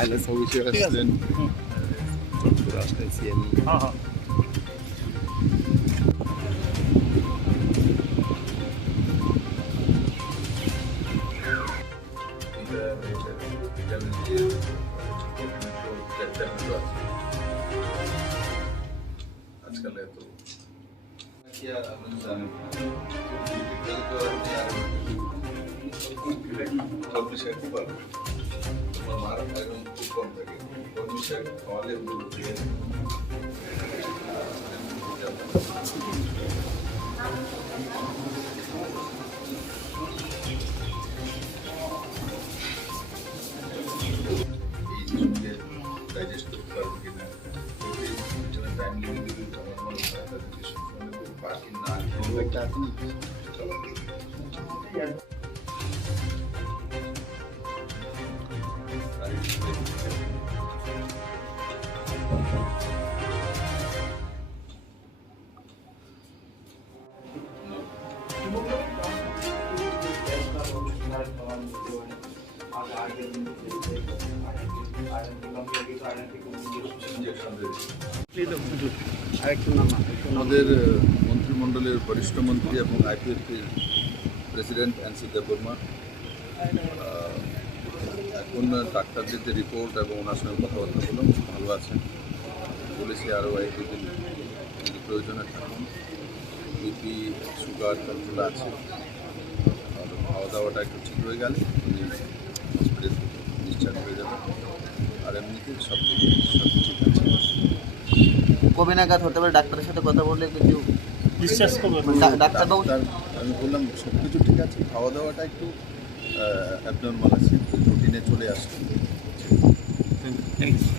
ILS officer আসলেন, চট্টগ্রাম আসলেন CME. আজকাল এত খাওয়ালে ডাইজেস্ট করতে পারবে কিনা, টাইম লিমিট দিলে আমার মনে হয় তাদেরকে পার্কিং না একটা আপনি আমাদের মন্ত্রিমণ্ডলের বরিষ্ঠ মন্ত্রী এবং আইপিএফটির প্রেসিডেন্ট এনসি দেববর্মা এখন ডাক্তারদের যে রিপোর্ট এবং ওনার সঙ্গে কথাবার্তা বললাম, ভালো আছেন। বলেছি আরও এক দুদিন যদি প্রয়োজনে থাকুন, বিপি সুগার কন্ট্রোল আছে, আর খাওয়া দাওয়াটা একটু ঠিক হয়ে গেলে উনি হসপিটাল থেকে ডিসচার্জ হয়ে যাবেন। আর এমনিতে সব ঠিক আছে। কবে নাগাদ হতে পারে ডাক্তারের সাথে কথা বললে কিছু বিশ্বাস করবে ডাক্তারবাবু? আমি বললাম সব কিছু ঠিক আছে, খাওয়া দাওয়াটা একটু অ্যাবনর্মাল আছে, রুটিনে চলে আসছে।